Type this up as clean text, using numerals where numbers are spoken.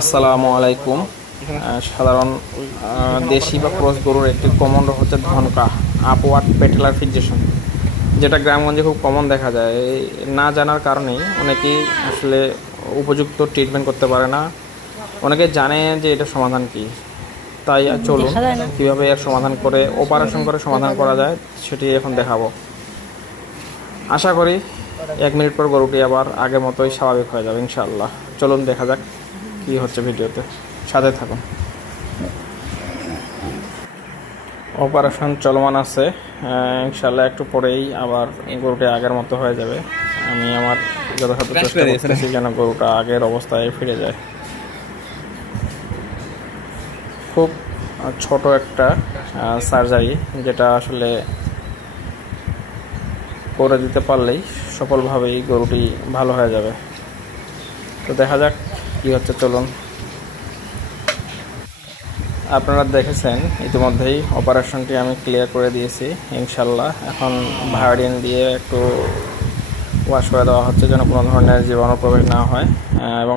আসসালামু আলাইকুম। সাধারণ দেশি বা ক্রস গরুর একটি কমন রোগ হচ্ছে ধনকা আপওয়ার্ড পেটেলার ফিক্সেশন, যেটা গ্রামগঞ্জে খুব কমন দেখা যায়। না জানার কারণেই অনেকেই আসলে উপযুক্ত ট্রিটমেন্ট করতে পারে না। অনেকে জানে যে এটা সমাধান কি, তাই চলুন দেখা যায় না। কীভাবে এর সমাধান করে অপারেশন করে সমাধান করা যায় সেটি এখন দেখাবো। আশা করি 1 মিনিট পর গরুটি আবার আগের মতোই স্বাভাবিক হয়ে যাবে ইনশাআল্লাহ। চলুন দেখা যাক কী হচ্ছে ভিডিওতে, সাথে থাকুন। অপারেশন চলমান আছে, ইনশাআল্লাহ একটু পরেই আবার গরুটি আগের মতো হয়ে যাবে। আমি আমার যথাসাধ্য চেষ্টা করতেছি যেন গরুটা আগের অবস্থায় ফিরে যায়। খুব ছোট একটা সার্জারি, যেটা আসলে করে দিতে পারলেই সফলভাবেই গরুটি ভালো হয়ে যাবে। তো দেখা যাক কী হচ্ছে, চলুন। আপনারা দেখেছেন ইতিমধ্যেই অপারেশনটি আমি ক্লিয়ার করে দিয়েছি ইনশাল্লাহ। এখন ভায়োডিন দিয়ে একটু ওয়াশ করে দেওয়া হচ্ছে যেন কোনো ধরনের জীবাণু প্রবেশ না হয়, এবং